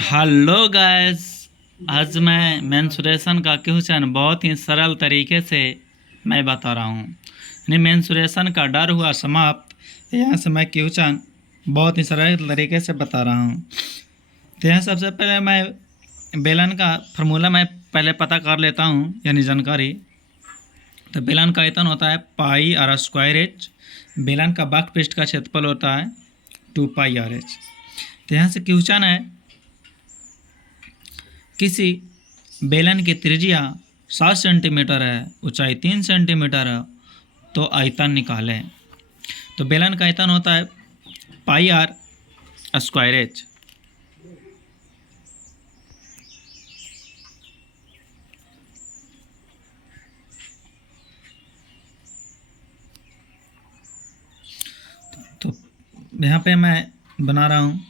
Hello guys. आज मैं mensuration का क्वेश्चन बहुत ही सरल तरीके से मैं बता रहा हूँ। यानी मेंसुरेशन का डर हुआ समाप्त। यहाँ से मैं क्वेश्चन बहुत ही सरल तरीके से बता रहा हूँ। तो यहाँ सबसे पहले मैं बेलन का फार्मूला मैं पहले पता कर लेता हूँ, यानी जानकारी। तो बेलन का आयतन होता है पाई आर स्क्वायर एच। बेलन का वक्र पृष्ठ का क्षेत्रफल होता है 2 पाई आर एच। तो यहाँ से क्वेश्चन है, किसी बेलन की त्रिज्या 7 सेंटीमीटर है, ऊंचाई 3 सेंटीमीटर है, तो आयतन निकालें। तो बेलन का आयतन होता है पाई आर स्क्वायर एच। तो यहाँ पे मैं बना रहा हूँ,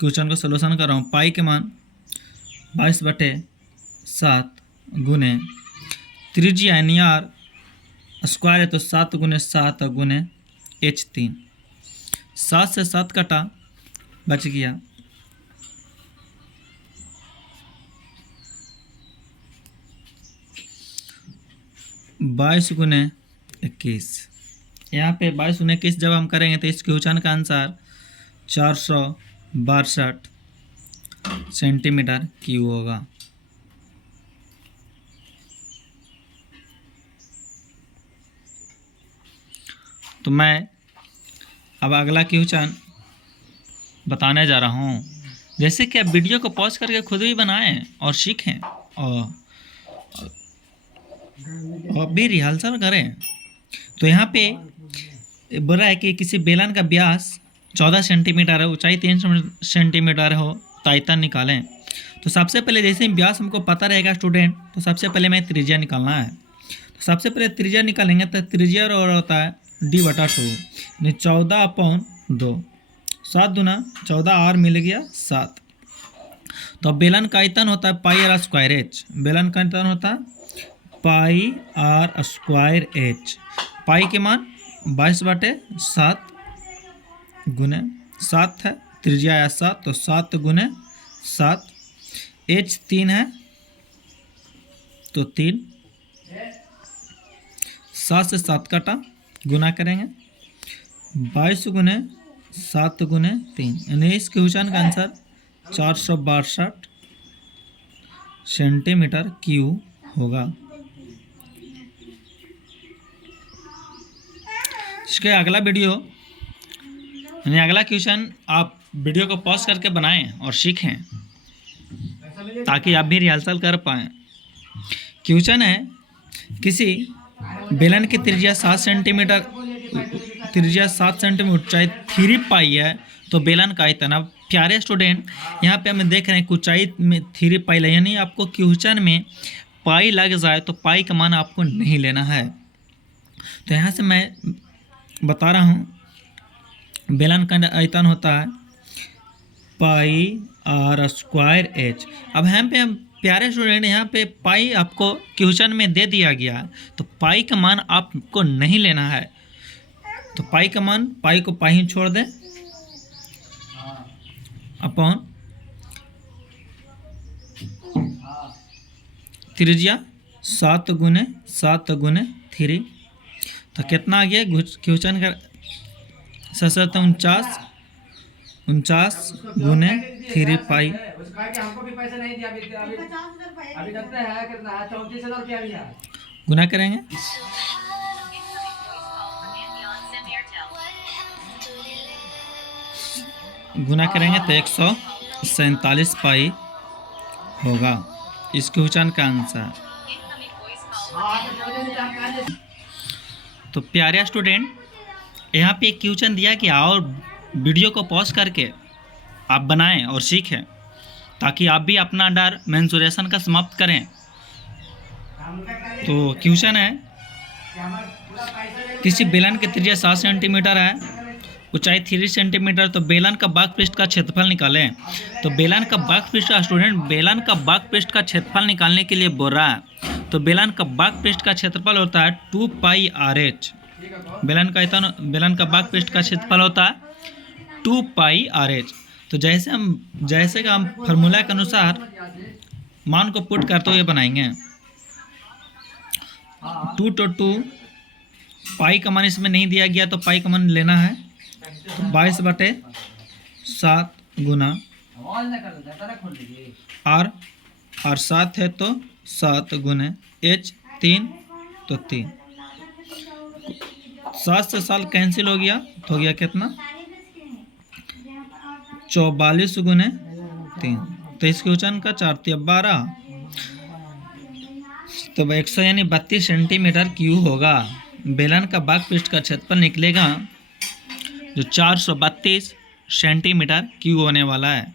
क्वेश्चन को सोल्यूशन कर रहा हूँ। पाई के मान 22/7 गुने त्रिज्या यानी आर स्क्वायर है तो 7 गुने 7 गुने H3। 7 से 7 कटा, बच गया 22 गुने 21। यहाँ पे 22 गुने 21 जब हम करेंगे तो इस क्वेश्चन का आंसर 462 सेंटीमीटर क्यूब होगा। तो मैं अब अगला क्वेश्चन बताने जा रहा हूँ। जैसे कि आप वीडियो को पॉज करके खुद भी बनाएं और सीखें और भी रिहर्सल करें। तो यहाँ पे बोल रहा है कि किसी बेलन का व्यास 14 सेंटीमीटर है, ऊंचाई 3 सेंटीमीटर हो, तो आयतन निकालें। तो सबसे पहले जैसे ही व्यास हमको पता रहेगा स्टूडेंट, तो सबसे पहले मैं त्रिज्या निकालना है। तो सबसे पहले त्रिज्या निकालेंगे तो त्रिज्या और होता है D/2 यानी 14/2। 7 दूना 14, आर मिल गया 7। तो बेलन का आयतन होता है पाई आर स्क्वायर एच। बेलन का आयतन होता है पाई आर स्क्वायर एच। पाई के मान 22/7 गुने 7 है, त्रिज्या है 7 तो 7 गुने 7। एच 3 है तो 3। 7 से 7 कटा, गुना करेंगे 22 गुने 7 गुने 3, यानी इस क्वेश्चन का आंसर 462 सेंटीमीटर क्यूब होगा। इसके अगला वीडियो यानी अगला क्वेश्चन आप वीडियो को पॉज करके बनाएं और सीखें ताकि आप भी रिहर्सल कर पाएँ। क्वेश्चन है, किसी बेलन की त्रिज्या 7 सेंटीमीटर, ऊंचाई 3 पाई है, तो बेलन का आयतन। अब प्यारे स्टूडेंट, यहाँ पे हम देख रहे हैं ऊंचाई में 3 पाई है, यानी आपको क्वेश्चन में पाई लग जाए तो पाई का मान आपको नहीं लेना है। तो यहाँ से मैं बता रहा हूँ, बेलन का आयतन होता है पाई आर स्क्वायर एच। अब यहाँ पे हम प्यारे स्टूडेंट, यहाँ पे पाई आपको क्वेश्चन में दे दिया गया है, तो पाई का मान आपको नहीं लेना है। तो पाई का मान, पाई को पाई ही छोड़ दें, अपॉन त्रिज्या 7 गुने 7 गुने 3। तो कितना आ गया क्वेश्चन का? 49 गुने 3 पाई। गुना करेंगे तो 147 पाई होगा इस क्वेश्चन का आंसर। तो प्यारे स्टूडेंट, यहाँ पे एक क्वेश्चन दिया कि और वीडियो को पॉज करके आप बनाएं और सीखें ताकि आप भी अपना डर मेंसुरेशन का समाप्त करें। तो क्वेश्चन है, किसी बेलन की त्रिज्या 7 सेंटीमीटर है, ऊंचाई 3 सेंटीमीटर, तो बेलन का वक्र पृष्ठ का क्षेत्रफल निकालें। तो बेलन का वक्र पृष्ठ का स्टूडेंट, बेलन का वक्र पृष्ठ का क्षेत्रफल निकालने के लिए बोल रहा है। तो बेलन का वक्र पृष्ठ का क्षेत्रफल होता है 2 पाई आर एच। बेलन का वक्र पृष्ठ का क्षेत्रफल होता है 2 पाई आर एच। तो जैसे कि हम फार्मूला के अनुसार मान को पुट करते हुए बनाएंगे। 2 तो 2 पाई का मान इसमें नहीं दिया गया तो पाई का मान लेना है। तो 22/7 गुना R 7 है तो 7 गुने H 3 तो 3। 7 से साल कैंसिल हो गया तो हो गया कितना 44 गुने 3। तो इसके उच्चारण का 4 × 12 तो 100 यानी 32 सेंटीमीटर क्यूब होगा। बेलन का बाग पृष्ठ का क्षेत्रफल निकलेगा जो 432 सेंटीमीटर क्यूब होने वाला है।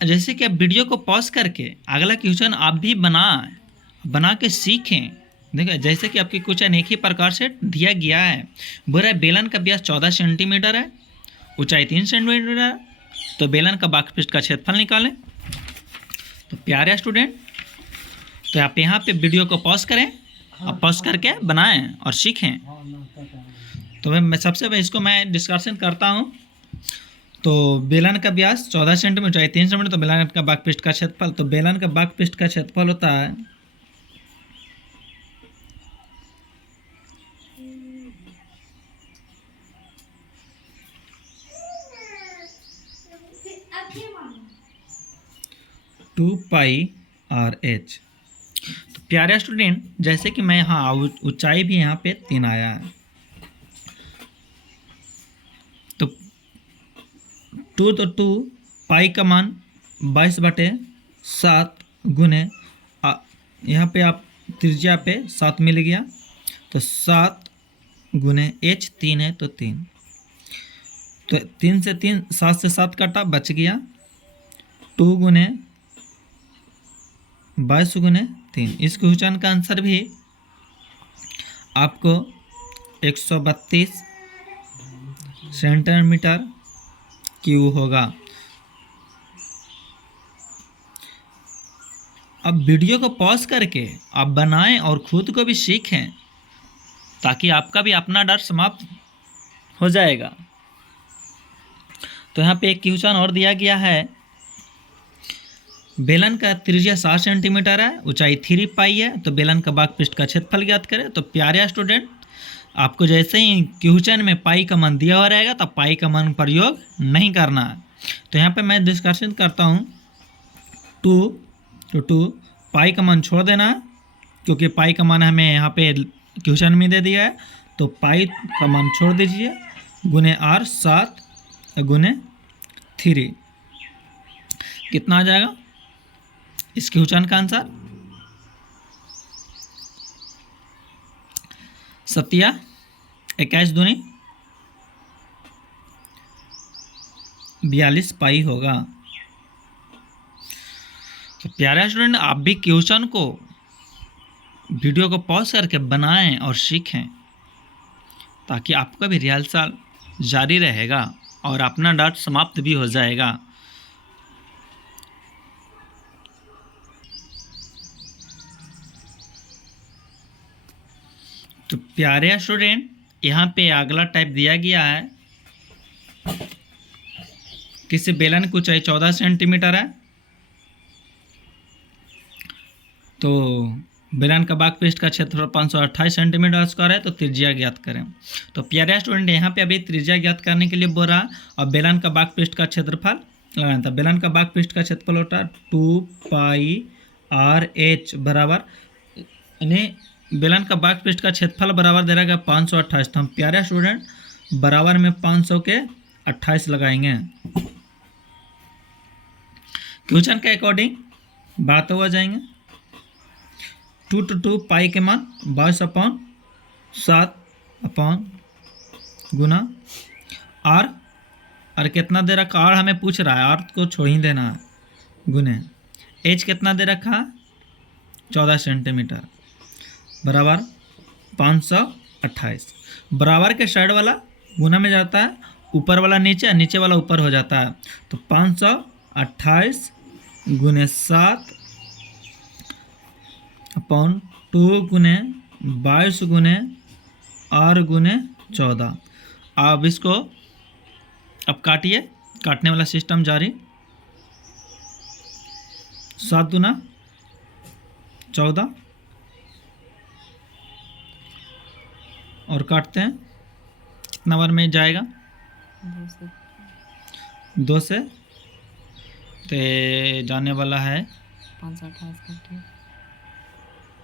जैसे कि आप वीडियो को पॉज करके अगला क्वेश्चन आप भी बना के सीखें। देखो जैसे कि आपके क्वेश्चन एक ही प्रकार से दिया गया है। बोल रहा है बेलन का व्यास 14 सेंटीमीटर है, ऊंचाई 3 सेंटीमीटर है, तो बेलन का बाग पृष्ठ का क्षेत्रफल निकालें। तो प्यारे स्टूडेंट, तो आप यहाँ पे वीडियो को पॉज करें और पॉज करके बनाएं और सीखें। तो मैं सबसे पहले इसको मैं डिस्कशन करता हूँ। तो बेलन का व्यास 14 सेंटीमीटर, ऊंचाई 3 सेंटीमीटर, तो बेलन का बाग पृष्ठ का क्षेत्रफल, तो बेलन का बाग पृष्ठ का क्षेत्रफल होता है 2πRh। तो प्यारे स्टूडेंट, जैसे कि मैं यहाँ ऊंचाई भी यहाँ पे 3 आया है, तो 2 पाई का मान 22/7 गुने यहाँ पे आप त्रिज्या पे 7 मिल गया, तो 7 गुने H 3 है तो 3, तो 3 से 3 7 से 7 कटा बच गया 2 गुने 22 गुने 3। इस क्वेश्चन का आंसर भी आपको 132 सेंटीमीटर क्यूब होगा। अब वीडियो को पॉज करके आप बनाएं और खुद को भी सीखें ताकि आपका भी अपना डर समाप्त हो जाएगा। तो यहाँ पे एक क्वेश्चन और दिया गया है। बेलन का त्रिज्या 7 सेंटीमीटर है, ऊंचाई 3 पाई है, तो बेलन का बाग पृष्ठ का क्षेत्रफल ज्ञात करें। तो प्यारे स्टूडेंट, आपको जैसे ही क्वेश्चन में पाई का मान दिया हुआ रहेगा तो पाई का मान प्रयोग नहीं करना है। तो यहाँ पे मैं डिस्कशन करता हूँ 2 पाई का मान छोड़ देना है, क्योंकि पाई का मान हमें यहाँ पे क्वेश्चन में दे दिया है, तो पाई का मान छोड़ दीजिए गुने R 7 गुने 3 कितना आ जाएगा इस क्वेश्चन का आंसर 7 21 दूनी 42 पाई होगा। तो प्यारे स्टूडेंट, आप भी क्वेश्चन को वीडियो को पॉज करके बनाएं और सीखें ताकि आपका भी रिहर्सल जारी रहेगा और अपना डाउट समाप्त भी हो जाएगा। तो प्यारे स्टूडेंट, यहाँ पे अगला टाइप दिया गया है। किसी बेलन की ऊंचाई 14 सेंटीमीटर है, तो बेलन का बाग पृष्ठ का क्षेत्रफल 528 सेंटीमीटर स्क्वायर है, तो त्रिज्या ज्ञात करें। तो प्यारे स्टूडेंट, यहाँ पे अभी त्रिज्या ज्ञात करने के लिए बोल रहा और बेलन का बाग पृष्ठ का क्षेत्रफल लगाना था। बेलन का बाग पृष्ठ का क्षेत्रफल होता है 2πRh बराबर, यानी बेलन का बाग पृष्ठ का क्षेत्रफल बराबर दे रहा है 528। तो हम प्यारे स्टूडेंट बराबर में 500 के 28 लगाएंगे। क्वेश्चन के अकॉर्डिंग बात हो जाएंगे। 2 पाई के मान 22/7 गुना R कितना दे रखा, R हमें पूछ रहा है, R को छोड़ ही देना है, गुने H कितना दे रखा 14 सेंटीमीटर बराबर 528। बराबर के साइड वाला गुना में जाता है, ऊपर वाला नीचे, नीचे वाला ऊपर हो जाता है। तो 528 गुने 7 अपॉन 2 गुने 22 गुने R गुने 14। अब इसको अब काटिए, काटने वाला सिस्टम जारी। 7 दूना 14 और काटते हैं, कितना बार में जाएगा? 2 से तो जाने वाला है 528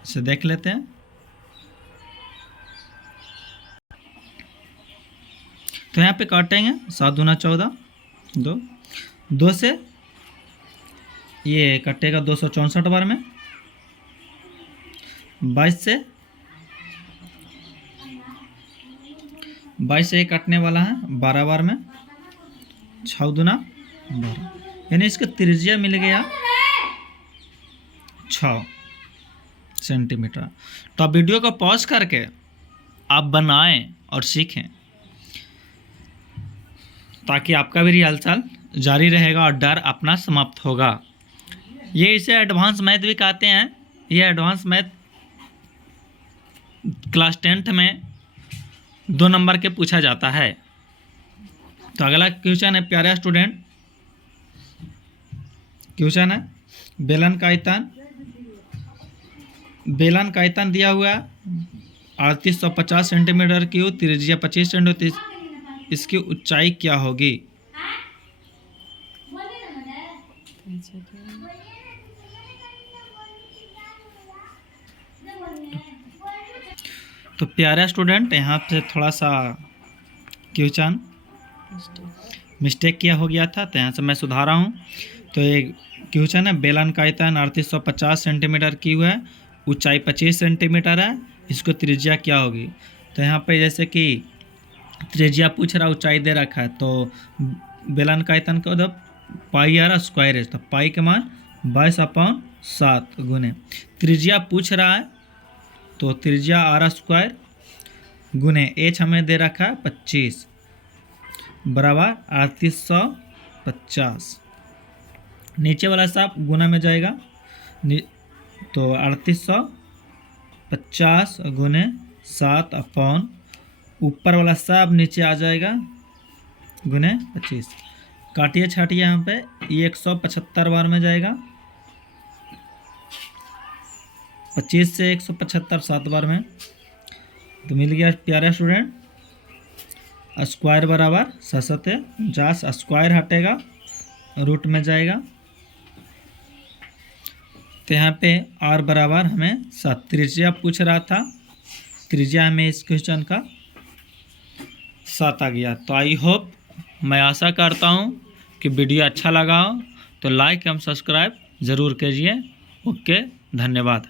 इसे देख लेते हैं। तो यहाँ पे काटेंगे 7 दूना 14, 2 से ये कटेगा 264 बार में। 22 से ये कटने वाला है 12 बार में। 6 दूना 12, यानी इसका त्रिज्या मिल गया 6 सेंटीमीटर। तो आप वीडियो को पॉज करके आप बनाएं और सीखें, ताकि आपका भी रिहर्सल जारी रहेगा और डर अपना समाप्त होगा। ये इसे एडवांस मैथ भी कहते हैं। ये एडवांस मैथ क्लास 10th में 2 नंबर के पूछा जाता है। तो अगला क्वेश्चन है प्यारे स्टूडेंट, क्वेश्चन है बेलन का आयतन दिया हुआ है 3850 सेंटीमीटर क्यूब, त्रिज्या 25 सेंटीमीटर, इसकी ऊंचाई क्या होगी? तो प्यारे स्टूडेंट, यहाँ पे थोड़ा सा क्वेश्चन मिस्टेक किया हो गया था, तो यहाँ से मैं सुधारा हूँ। तो ये क्वेश्चन है बेलन का आयतन 3850 सेंटीमीटर क्यूब है, ऊंचाई 25 सेंटीमीटर है, इसको त्रिज्या क्या होगी? तो यहाँ पे जैसे कि त्रिज्या पूछ रहा, ऊंचाई दे रखा है, तो बेलन का आयतन का मतलब पाई आ रहा स्क्वायर है, तो पाई के मान 22/7 गुने त्रिज्या पूछ रहा है, तो त्रिज्या आ रहा स्क्वायर गुने एच हमें दे रखा है 25 बराबर 3850। नीचे वाला सब गुना में जाएगा, तो 3850 गुने 7 अपॉन ऊपर वाला सब नीचे आ जाएगा गुने 25। काटिए छाटिए, यहाँ पे ये 175 बार में जाएगा, 25 से 175 7 बार में, तो मिल गया प्यारे स्टूडेंट स्क्वायर बराबर 7 स्क्वायर हटेगा रूट में जाएगा, तो यहाँ पे r बराबर हमें 7 त्रिज्या पूछ रहा था, त्रिज्या हमें इस क्वेश्चन का 7 आ गया। तो आई होप, मैं आशा करता हूँ कि वीडियो अच्छा लगा हो तो लाइक एवं सब्सक्राइब ज़रूर कीजिए। ओके, धन्यवाद।